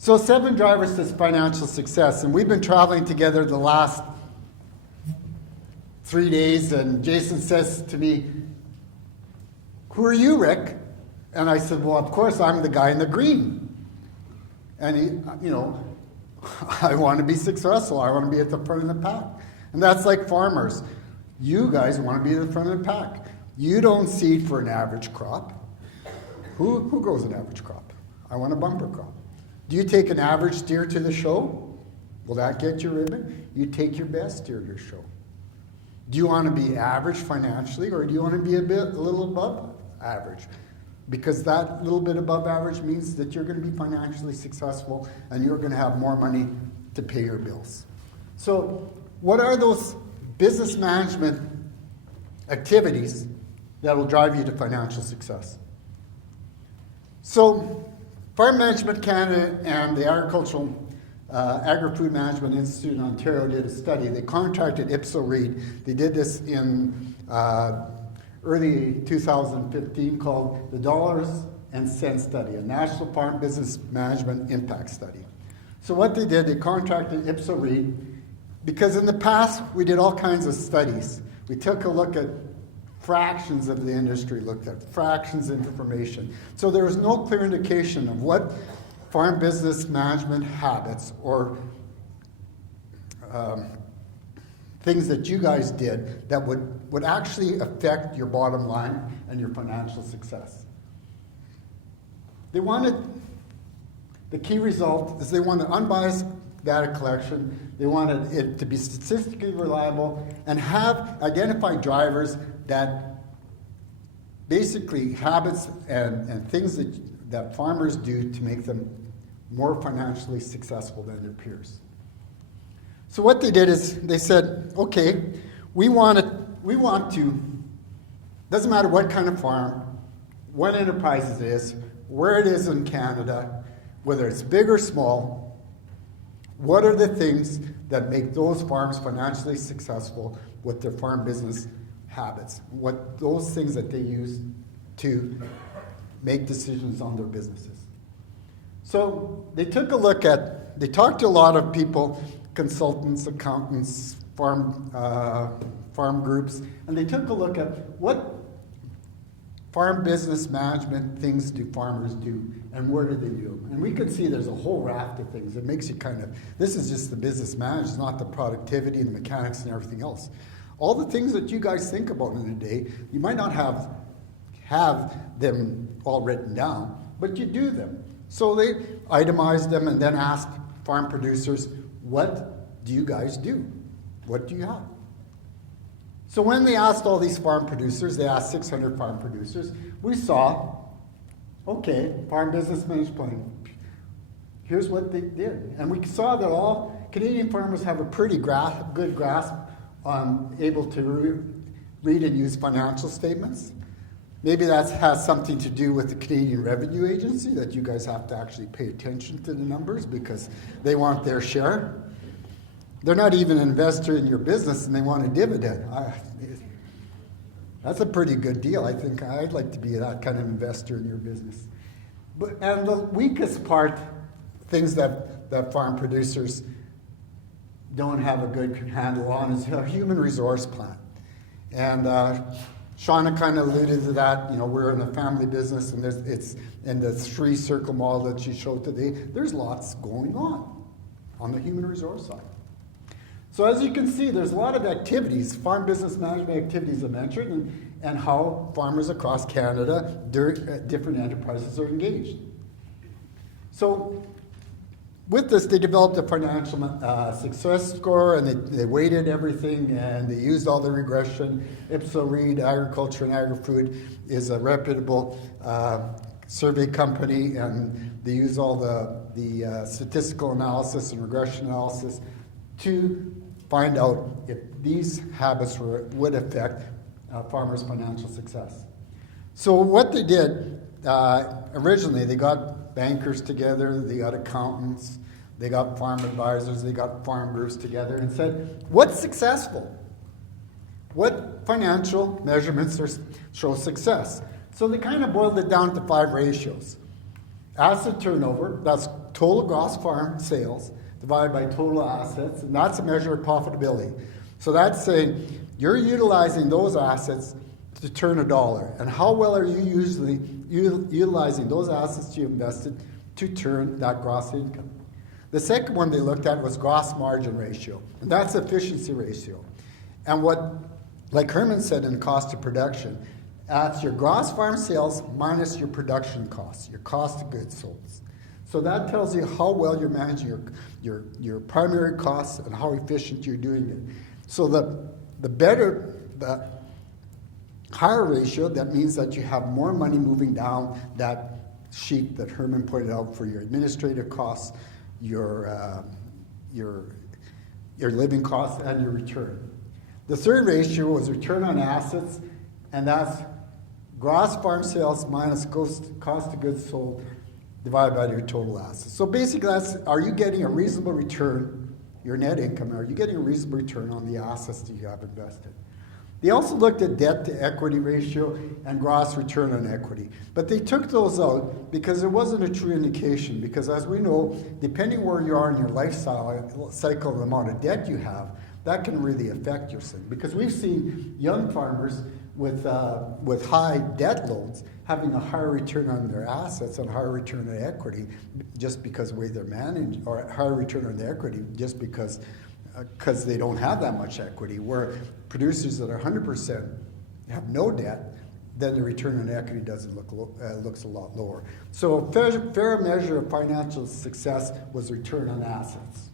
So 7 drivers to financial success, and we've been traveling together the last 3 days, and Jason says to me, "Who are you, Rick?" And I said, "Well, of course, I'm the guy in the green." And he, I want to be successful. I want to be at the front of the pack. And that's like farmers. You guys want to be at the front of the pack. You don't seed for an average crop. Who grows an average crop? I want a bumper crop. Do you take an average steer to the show? Will that get you ribbon? You take your best steer to the show. Do you want to be average financially, or do you want to be a little above average? Because that little bit above average means that you're going to be financially successful and you're going to have more money to pay your bills. So what are those business management activities that will drive you to financial success? So Farm Management Canada and the Agri-Food Management Institute in Ontario did a study. They contracted Ipso Reid. They did this in early 2015 called the Dollars and Cents Study, a National Farm Business Management Impact Study. So what they did, they contracted Ipso Reid because in the past we did all kinds of studies. We took a look at fractions of the industry, looked at fractions of information. So there was no clear indication of what farm business management habits or things that you guys did that would actually affect your bottom line and your financial success. The key result is they wanted unbiased data collection, they wanted it to be statistically reliable, and have identified drivers that basically habits and things that farmers do to make them more financially successful than their peers. So what they did is they said, okay, we want to, doesn't matter what kind of farm, what enterprise it is, where it is in Canada, whether it's big or small, what are the things that make those farms financially successful with their farm business habits? What those things that they use to make decisions on their businesses. So they took a look at, they talked to a lot of people, consultants, accountants, farm groups, and they took a look at what farm business management things do farmers do, and where do they do them? And we could see there's a whole raft of things. It makes you kind of, this is just the business management, not the productivity and the mechanics and everything else. All the things that you guys think about in a day, you might not have them all written down, but you do them. So they itemized them and then asked farm producers, what do you guys do? What do you have? So when they asked all these farm producers, they asked 600 farm producers, we saw, okay, farm business management plan. Here's what they did. And we saw that all Canadian farmers have a pretty good grasp on able to read and use financial statements. Maybe that has something to do with the Canadian Revenue Agency, that you guys have to actually pay attention to the numbers because they want their share. They're not even an investor in your business and they want a dividend. That's a pretty good deal. I think I'd like to be that kind of investor in your business. And the weakest part, things that farm producers don't have a good handle on, is a human resource plan. And Shauna kind of alluded to that. You know, we're in a family business, and it's in the 3-circle model that she showed today. There's lots going on the human resource side. So as you can see, there's a lot of activities, farm business management activities I mentioned, and how farmers across Canada, different enterprises are engaged. So with this, they developed a financial success score, and they weighted everything, and they used all the regression. Ipso Reid Agriculture and Agri-Food is a reputable survey company, and they use all the statistical analysis and regression analysis to find out if these habits would affect farmers' financial success. So what they did, originally they got bankers together, they got accountants, they got farm advisors, they got farm groups together and said, what's successful? What financial measurements show success? So they kind of boiled it down to 5 ratios. Asset turnover, that's total gross farm sales divided by total assets, and that's a measure of profitability. So that's saying you're utilizing those assets to turn a dollar, and how well are you usually utilizing those assets you invested to turn that gross income. The second one they looked at was gross margin ratio, and that's efficiency ratio. And what, like Herman said in cost of production, that's your gross farm sales minus your production costs, your cost of goods sold. So that tells you how well you're managing your primary costs and how efficient you're doing it. So the higher ratio, that means that you have more money moving down that sheet that Herman pointed out for your administrative costs, your living costs, and your return. The third ratio was return on assets, and that's gross farm sales minus cost of goods sold divided by your total assets. So basically, that's, are you getting a reasonable return, your net income, are you getting a reasonable return on the assets that you have invested? They also looked at debt to equity ratio and gross return on equity. But they took those out because there wasn't a true indication, because as we know, depending where you are in your life cycle, the amount of debt you have, that can really affect your thing. Because we've seen young farmers with high debt loads having a higher return on their assets and higher return on equity just because of the way they're managed, or higher return on their equity just because they don't have that much equity, where producers that are 100% have no debt, then the return on equity looks a lot lower. So a fair measure of financial success was return on assets.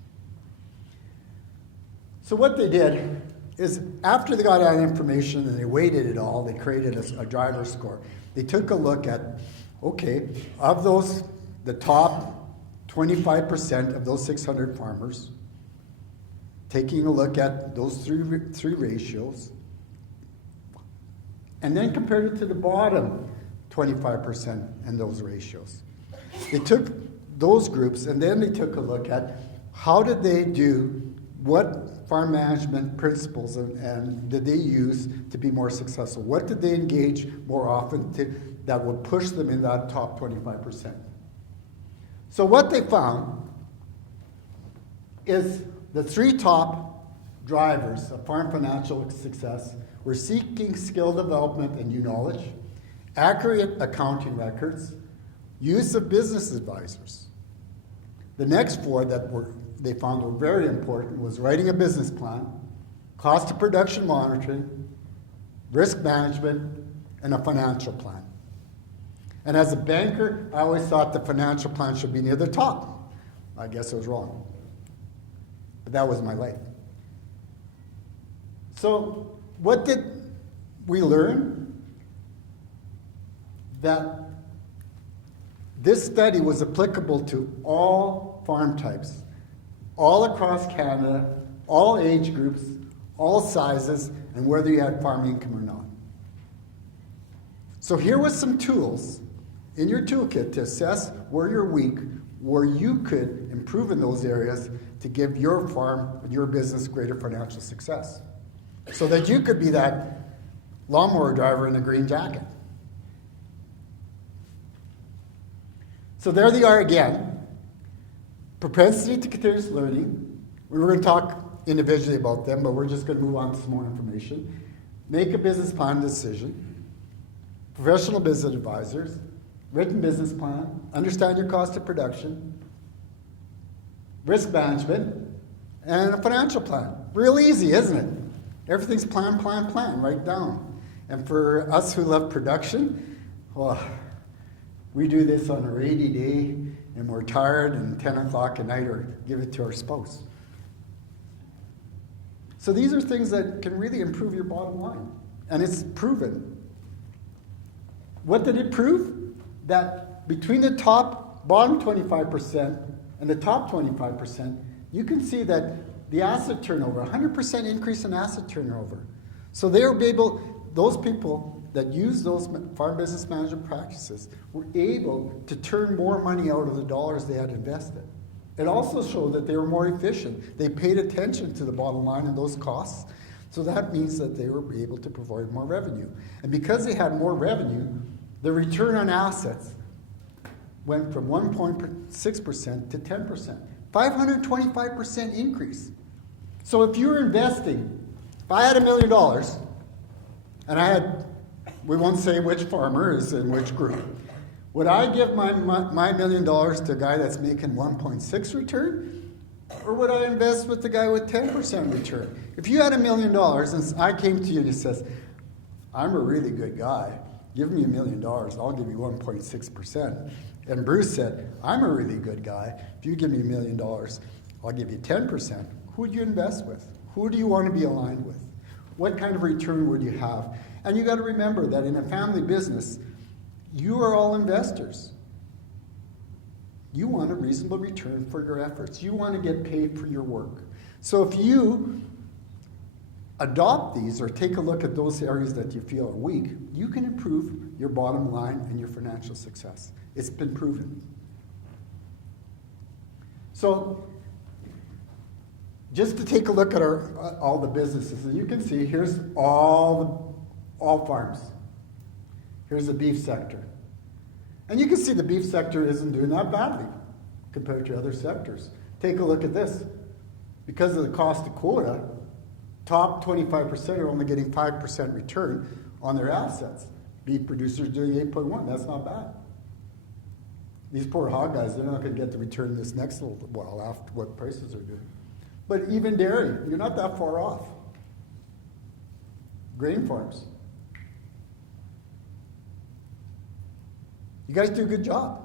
So what they did is, after they got that information and they weighted it all, they created a driver score. They took a look at, okay, of those, the top 25% of those 600 farmers, taking a look at those three ratios, and then compared it to the bottom 25% in those ratios. They took those groups and then they took a look at how did they do, what farm management principles and did they use to be more successful? What did they engage more often that would push them in that top 25%? So what they found is the three top drivers of farm financial success were seeking skill development and new knowledge, accurate accounting records, use of business advisors. The next four that they found were very important was writing a business plan, cost of production monitoring, risk management, and a financial plan. And as a banker, I always thought the financial plan should be near the top. I guess I was wrong. But that was my life. So what did we learn? That this study was applicable to all farm types, all across Canada, all age groups, all sizes, and whether you had farm income or not. So here was some tools in your toolkit to assess where you're weak, where you could improve in those areas to give your farm, your business greater financial success. So that you could be that lawnmower driver in the green jacket. So there they are again. Propensity to continuous learning. We were going to talk individually about them, but we're just going to move on to some more information. Make a business plan decision. Professional business advisors. Written business plan. Understand your cost of production. Risk management. And a financial plan. Real easy, isn't it? Everything's plan, right down. And for us who love production, well, we do this on a rainy day and we're tired and 10 o'clock at night, or give it to our spouse. So these are things that can really improve your bottom line. And it's proven. What did it prove? That between the bottom 25% and the top 25%, you can see that the asset turnover, 100% increase in asset turnover. So they were able, those people that use those farm business management practices were able to turn more money out of the dollars they had invested. It also showed that they were more efficient. They paid attention to the bottom line and those costs. So that means that they were able to provide more revenue. And because they had more revenue, the return on assets went from 1.6% to 10%. 525% increase. So if you're investing, if I had $1 million, and I had, we won't say which farmer is in which group, would I give my $1 million to a guy that's making 1.6 return? Or would I invest with the guy with 10% return? If you had $1 million and I came to you and he says, I'm a really good guy, give me $1 million, I'll give you 1.6%. And Bruce said, I'm a really good guy, if you give me $1 million, I'll give you 10%. Who would you invest with? Who do you want to be aligned with? What kind of return would you have? And you got to remember that in a family business, you are all investors. You want a reasonable return for your efforts. You want to get paid for your work. So if you adopt these or take a look at those areas that you feel are weak, you can improve your bottom line and your financial success. It's been proven. So just to take a look at all the businesses, and you can see here's all farms. Here's the beef sector. And you can see the beef sector isn't doing that badly compared to other sectors. Take a look at this. Because of the cost of quota, top 25% are only getting 5% return on their assets. Beef producers doing 8.1. That's not bad. These poor hog guys, they're not going to get the return this next little while after what prices are doing. But even dairy, you're not that far off. Grain farms. You guys do a good job.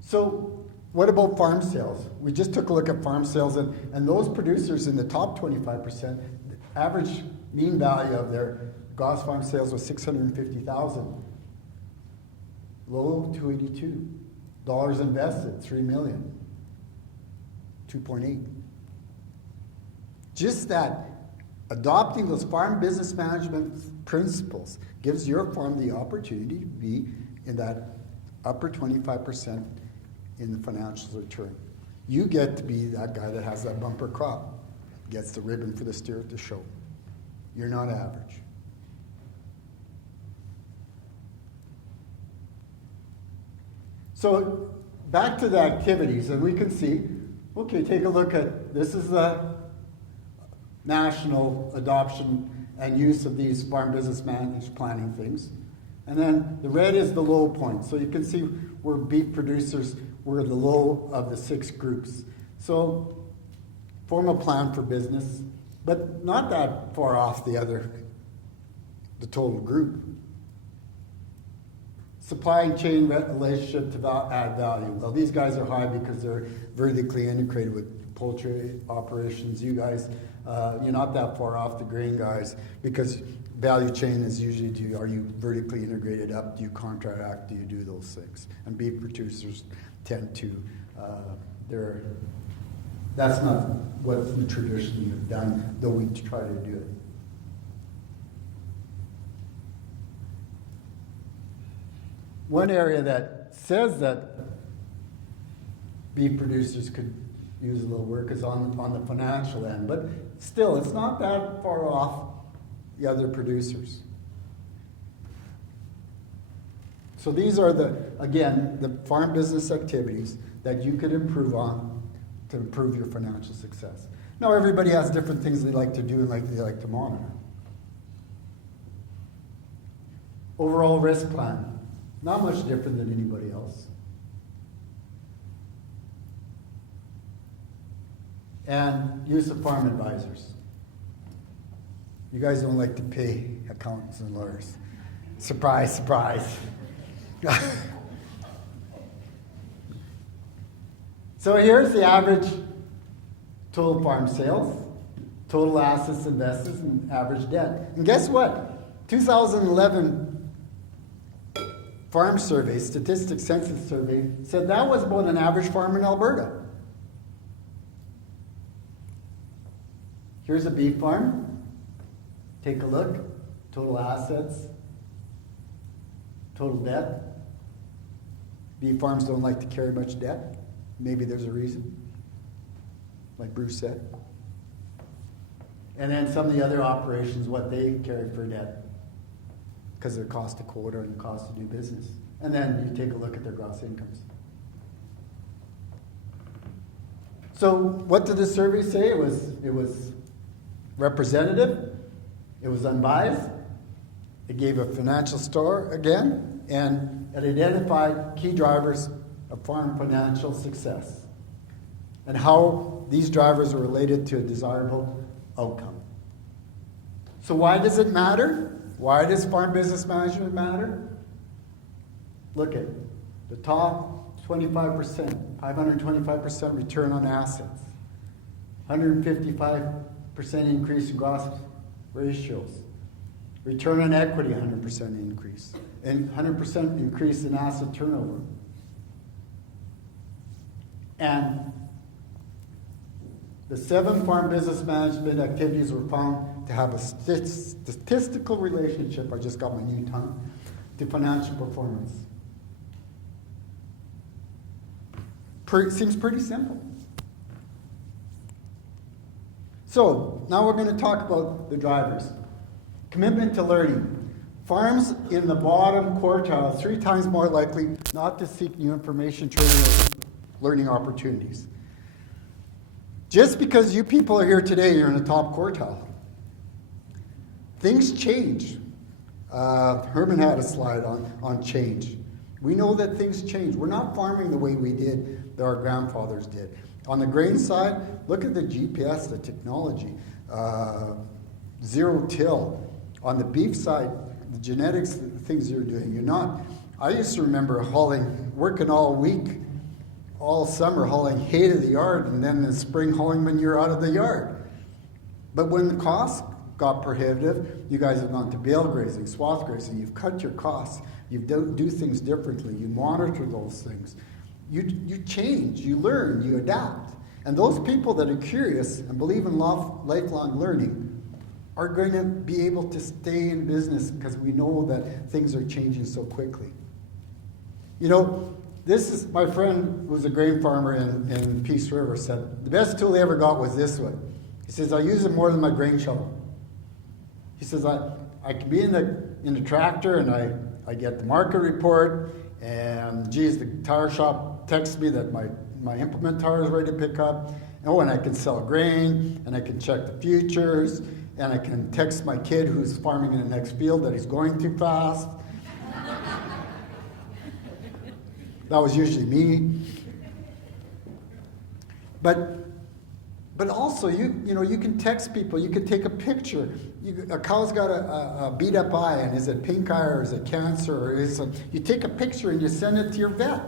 So what about farm sales? We just took a look at farm sales, and those producers in the top 25%, the average mean value of their Goss farm sales was $650,000. Low, $282. Dollars invested, $3 million. 2.8. Just that adopting those farm business management principles gives your farm the opportunity to be in that upper 25% in the financial return. You get to be that guy that has that bumper crop, gets the ribbon for the steer at the show. You're not average. So back to the activities, and we can see, okay, take a look at, this is the national adoption and use of these farm business managed planning things. And then the red is the low point. So you can see where beef producers were the low of the 6 groups. So form a plan for business, but not that far off the total group. Supply chain relationship to add value. Well, these guys are high because they're vertically integrated with poultry operations. You guys, you're not that far off the grain guys because value chain is usually, are you vertically integrated up? Do you contract? Do you do those things? And beef producers tend to, that's not what we traditionally have done, though we try to do it. One area that says that beef producers could use a little work is on the financial end, but still, it's not that far off the other producers. So these are again, the farm business activities that you could improve on to improve your financial success. Now, everybody has different things they like to do and they like to monitor. Overall risk plan. Not much different than anybody else. And use of farm advisors. You guys don't like to pay accountants and lawyers. Surprise, surprise. So here's the average total farm sales, total assets invested, and average debt. And guess what? 2011 farm survey, statistics census survey, said that was about an average farm in Alberta. Here's a beef farm. Take a look. Total assets, total debt. Beef farms don't like to carry much debt. Maybe there's a reason, like Bruce said. And then some of the other operations, what they carry for debt. because of the cost of quota and the cost of doing business. And then you take a look at their gross incomes. So what did the survey say? It was representative, it was unbiased, it gave a financial score again, and it identified key drivers of farm financial success and how these drivers are related to a desirable outcome. So why does it matter? Why does farm business management matter? Look at the top 25%, 525% return on assets, 155% increase in gross ratios, return on equity 100% increase, and 100% increase in asset turnover. And the 7 farm business management activities were found to have a statistical relationship, I just got my new tongue, to financial performance. Seems pretty simple. So, now we're going to talk about the drivers. Commitment to learning. Farms in the bottom quartile are 3 times more likely not to seek new information, training, or learning opportunities. Just because you people are here today, you're in the top quartile. Things change. Herman had a slide on change. We know that things change. We're not farming the way we did, that our grandfathers did. On the grain side, look at the GPS, the technology, zero till. On the beef side, the genetics, the things you're doing. You're not. I used to remember working all week, all summer, hauling hay to the yard, and then in the spring hauling manure out of the yard. But when the costs got prohibitive, you guys have gone to bale grazing, swath grazing. You've cut your costs. You do things differently. You monitor those things. You change, you learn, you adapt. And those people that are curious and believe in lifelong learning are going to be able to stay in business because we know that things are changing so quickly. You know, this is my friend who's a grain farmer in Peace River said, the best tool he ever got was this one. He says, I use it more than my grain shovel. He says, I can be in the tractor and I get the market report and geez, the tire shop texts me that my implement tire is ready to pick up. And I can sell grain and I can check the futures and I can text my kid who's farming in the next field that he's going too fast. That was usually me. But also, you can text people. You can take a picture. A cow's got a beat up eye, and is it pink eye or is it cancer? You take a picture and you send it to your vet.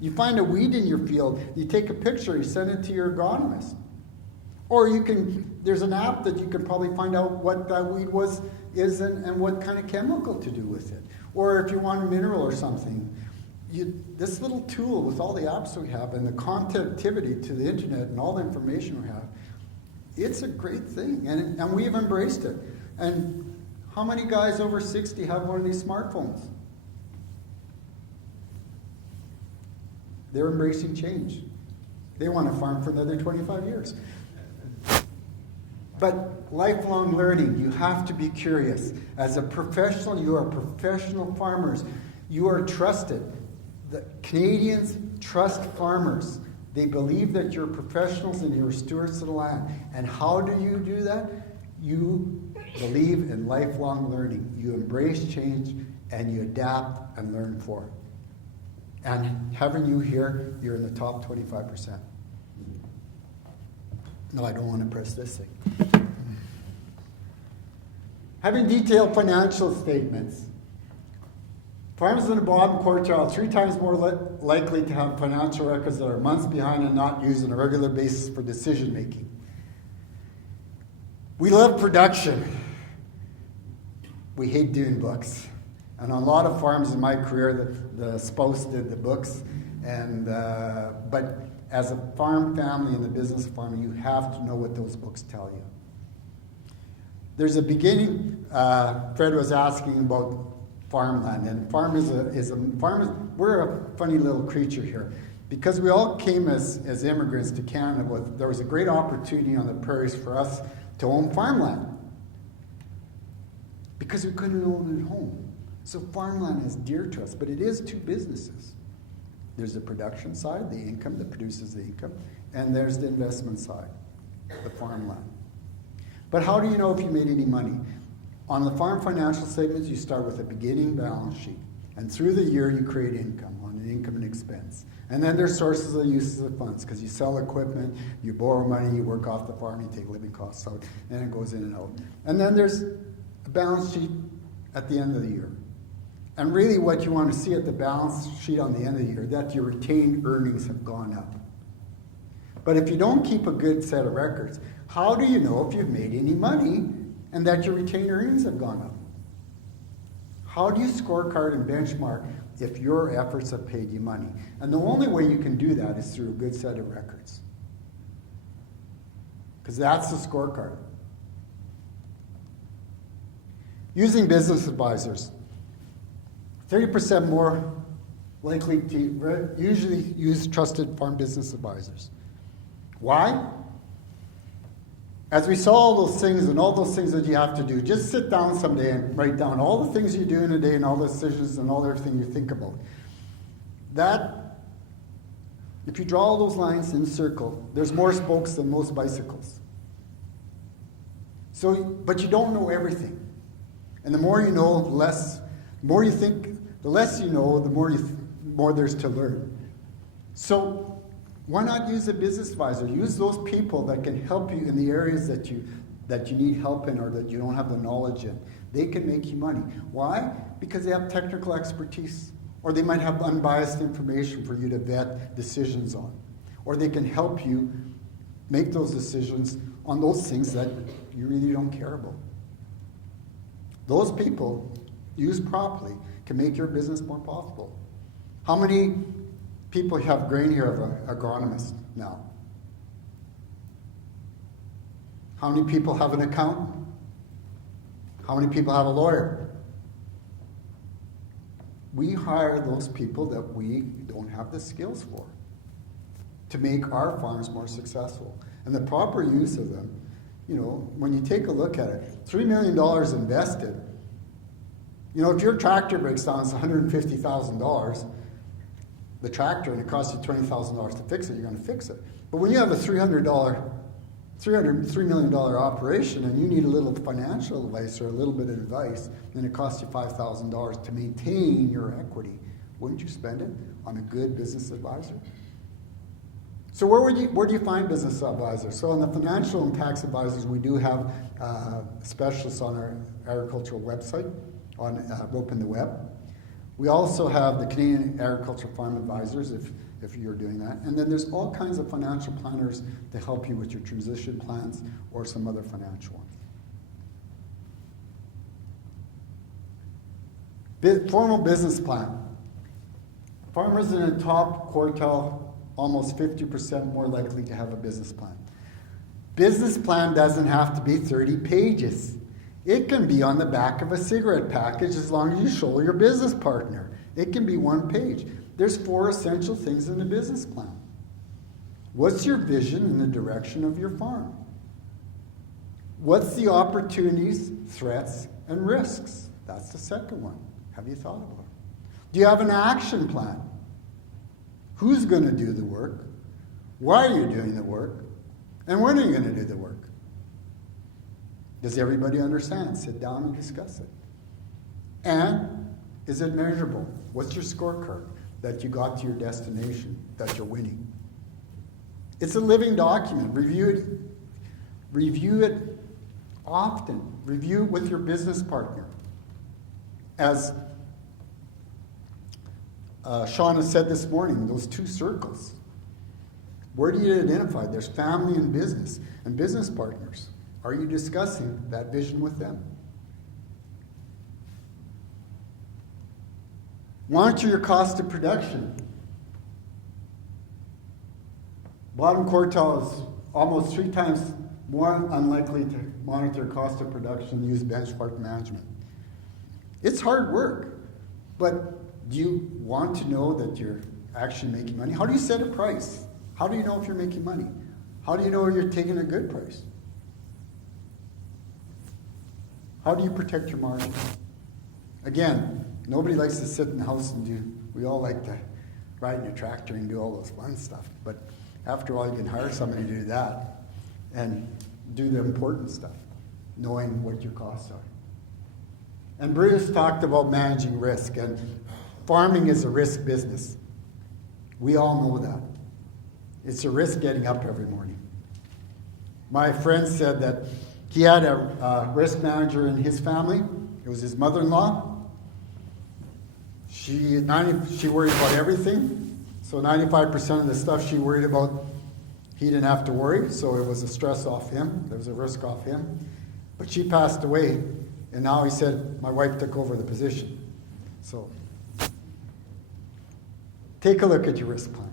You find a weed in your field. You take a picture. You send it to your agronomist. Or there's an app that you can probably find out what that weed is and what kind of chemical to do with it. Or if you want a mineral or something. This little tool with all the apps we have and the connectivity to the internet and all the information we have, it's a great thing, and we've embraced it. And how many guys over 60 have one of these smartphones? They're embracing change. They want to farm for another 25 years. But lifelong learning, you have to be curious. As a professional, you are professional farmers. You are trusted. The Canadians trust farmers. They believe that you're professionals and you're stewards of the land. And how do you do that? You believe in lifelong learning. You embrace change and you adapt and learn for it. And having you here, you're in the top 25%. No, I don't want to press this thing. Having detailed financial statements. Farmers in the bottom quartile are 3 times more likely to have financial records that are months behind and not used on a regular basis for decision making. We love production. We hate doing books. And on a lot of farms in my career, the spouse did the books. But as a farm family in the business of farming, you have to know what those books tell you. There's a beginning. Fred was asking about farmland, and we're a funny little creature here. Because we all came as immigrants to Canada, there was a great opportunity on the prairies for us to own farmland. because we couldn't own it at home. So farmland is dear to us, but it is two businesses. There's the production side, the income that produces the income, and there's the investment side, the farmland. But how do you know if you made any money? On the farm financial statements, you start with a beginning balance sheet. And through the year, you create income on an income and expense. And then there's sources and uses of funds, because you sell equipment, you borrow money, you work off the farm, you take living costs out, and it goes in and out. And then there's a balance sheet at the end of the year. And really what you want to see at the balance sheet on the end of the year, that your retained earnings have gone up. But if you don't keep a good set of records, how do you know if you've made any money and that your retained earnings have gone up? How do you scorecard and benchmark if your efforts have paid you money? And the only way you can do that is through a good set of records. Because that's the scorecard. Using business advisors. 30% more likely to usually use trusted farm business advisors. Why? As we saw all those things and all those things that you have to do, just sit down someday and write down all the things you do in a day and all the decisions and all everything you think about. That, if you draw all those lines in a circle, there's more spokes than most bicycles. So, but you don't know everything. And the more you know, the more you think, the less you know, the more there's to learn. So why not use a business advisor? Use those people that can help you in the areas that you need help in or that you don't have the knowledge in. They can make you money. Why? Because they have technical expertise, or they might have unbiased information for you to vet decisions on, or they can help you make those decisions on those things that you really don't care about. Those people, used properly, can make your business more profitable. How many people have grain here of an agronomist now? How many people have an accountant? How many people have a lawyer? We hire those people that we don't have the skills for to make our farms more successful. And the proper use of them, when you take a look at it, $3 million invested. If your tractor breaks down, it's $150,000, the tractor, and it costs you $20,000 to fix it, you're going to fix it. But when you have a $3 million operation and you need a little financial advice or a little bit of advice, and it costs you $5,000 to maintain your equity, wouldn't you spend it on a good business advisor? So where do you find business advisors? So on the financial and tax advisors, we do have specialists on our agricultural website, on Rope in the Web. We also have the Canadian Agricultural Farm Advisors, if you're doing that. And then there's all kinds of financial planners to help you with your transition plans or some other financial ones. Formal business plan. Farmers in the top quartile, almost 50% more likely to have a business plan. Business plan doesn't have to be 30 pages. It can be on the back of a cigarette package as long as you show your business partner. It can be one page. There's 4 essential things in a business plan. What's your vision and the direction of your farm? What's the opportunities, threats, and risks? That's the second one. Have you thought about it? Do you have an action plan? Who's going to do the work? Why are you doing the work? And when are you going to do the work? Does everybody understand? Sit down and discuss it. And is it measurable? What's your scorecard that you got to your destination, that you're winning? It's a living document. Review it often. Review it with your business partner. As Shauna said this morning, those 2 circles. Where do you identify? There's family and business partners. Are you discussing that vision with them? Monitor your cost of production. Bottom quartile is almost 3 times more unlikely to monitor cost of production and use benchmark management. It's hard work, but do you want to know that you're actually making money? How do you set a price? How do you know if you're making money? How do you know if you're taking a good price? How do you protect your margin? Again, nobody likes to sit in the house and do, we all like to ride in a tractor and do all those fun stuff. But after all, you can hire somebody to do that and do the important stuff, knowing what your costs are. And Bruce talked about managing risk, and farming is a risk business. We all know that. It's a risk getting up every morning. My friend said that he had a risk manager in his family. It was his mother-in-law. She worried about everything. So 95% of the stuff she worried about, he didn't have to worry. So it was a stress off him. There was a risk off him. But she passed away. And now he said, my wife took over the position. So take a look at your risk plan.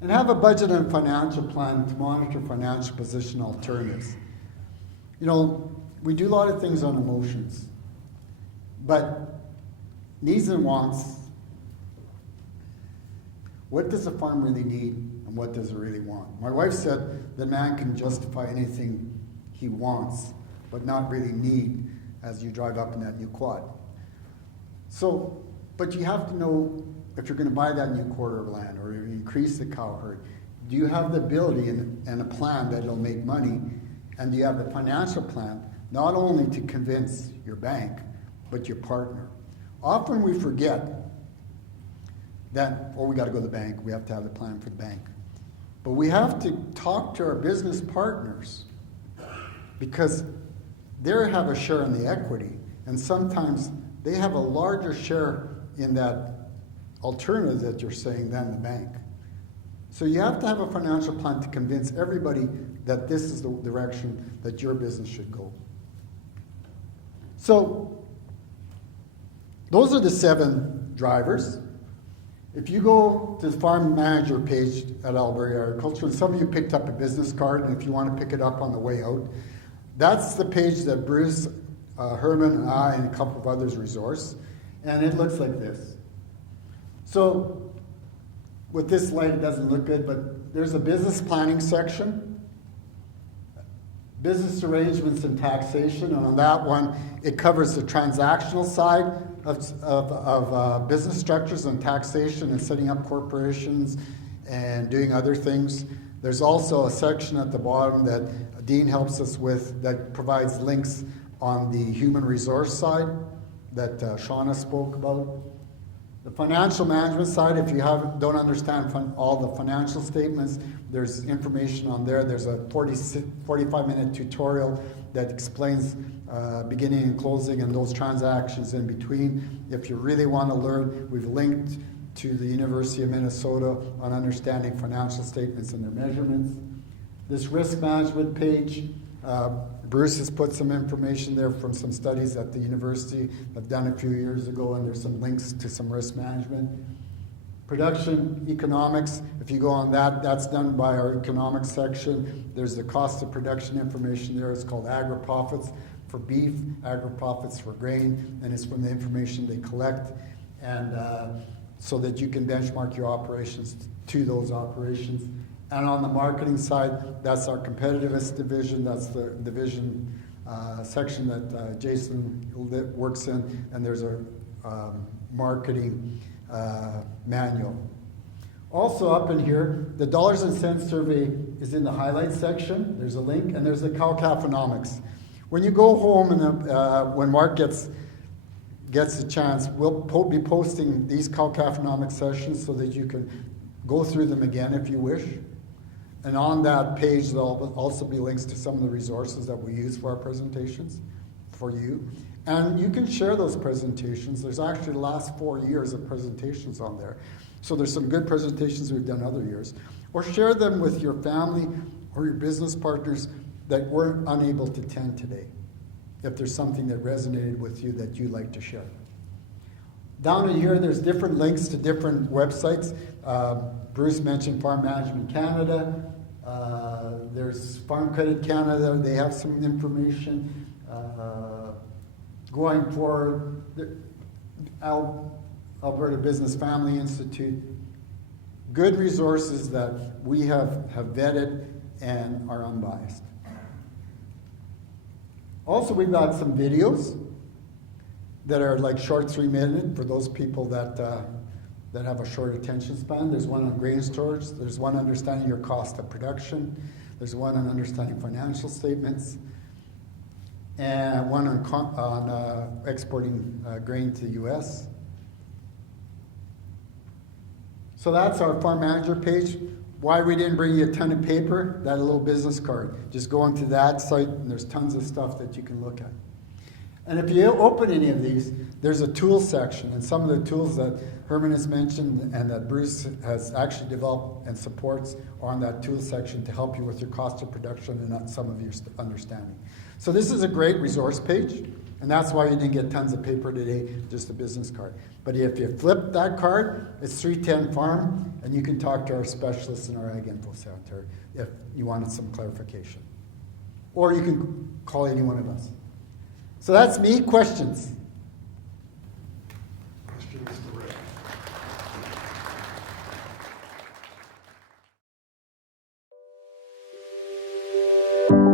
And have a budget and financial plan to monitor financial position alternatives. You know, we do a lot of things on emotions. But needs and wants, what does a farm really need and what does it really want? My wife said the man can justify anything he wants, but not really need as you drive up in that new quad. So, but you have to know if you're going to buy that new quarter of land or increase the cow herd, do you have the ability and a plan that will make money? And do you have the financial plan not only to convince your bank, but your partner? Often we forget that, we got to go to the bank, we have to have the plan for the bank. But we have to talk to our business partners because they have a share in the equity, and sometimes they have a larger share in that alternative that you're saying than the bank. So you have to have a financial plan to convince everybody that this is the direction that your business should go. So those are the 7 drivers. If you go to the farm manager page at Alberta Agriculture, and some of you picked up a business card, and if you want to pick it up on the way out, that's the page that Bruce, Herman, and I, and a couple of others resource, and it looks like this. So with this light, it doesn't look good, but there's a business planning section, business arrangements and taxation, and on that one, it covers the transactional side of business structures and taxation and setting up corporations and doing other things. There's also a section at the bottom that Dean helps us with that provides links on the human resource side that Shauna spoke about. The financial management side, if you don't understand all the financial statements, there's information on there. There's a 45-minute tutorial that explains beginning and closing and those transactions in between. If you really want to learn, we've linked to the University of Minnesota on understanding financial statements and their measurements. This risk management page, Bruce has put some information there from some studies at the university I've done a few years ago, and there's some links to some risk management. Production economics, if you go on that, that's done by our economics section. There's the cost of production information there. It's called agri-profits for beef, agri-profits for grain, and it's from the information they collect, and so that you can benchmark your operations to those operations. And on the marketing side, that's our competitiveness division. That's the division section that Jason works in, and there's a marketing manual. Also up in here, the dollars and cents survey is in the highlights section. There's a link, and there's the Calfenomics. When you go home and when Mark gets a chance, we'll be posting these Calfenomics sessions so that you can go through them again if you wish. And on that page, there'll also be links to some of the resources that we use for our presentations for you. And you can share those presentations. There's actually the last 4 years of presentations on there. So there's some good presentations we've done other years. Or share them with your family or your business partners that weren't unable to attend today, if there's something that resonated with you that you'd like to share. Down in here, there's different links to different websites. Bruce mentioned Farm Management Canada. There's Farm Credit Canada. They have some information. Going forward, Alberta Business Family Institute. Good resources that we have vetted and are unbiased. Also, we've got some videos that are like short 3-minute for those people that have a short attention span. There's one on grain storage. There's one understanding your cost of production. There's one on understanding financial statements. And one on exporting grain to the U.S. So that's our farm manager page. Why we didn't bring you a ton of paper, that little business card. Just go onto that site and there's tons of stuff that you can look at. And if you open any of these, there's a tools section, and some of the tools that Herman has mentioned and that Bruce has actually developed and supports are on that tools section to help you with your cost of production and some of your understanding. So this is a great resource page, and that's why you didn't get tons of paper today, just a business card. But if you flip that card, it's 310 Farm, and you can talk to our specialists in our Ag Info Center if you wanted some clarification. Or you can call any one of us. So that's me. Questions? Questions for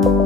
Rick?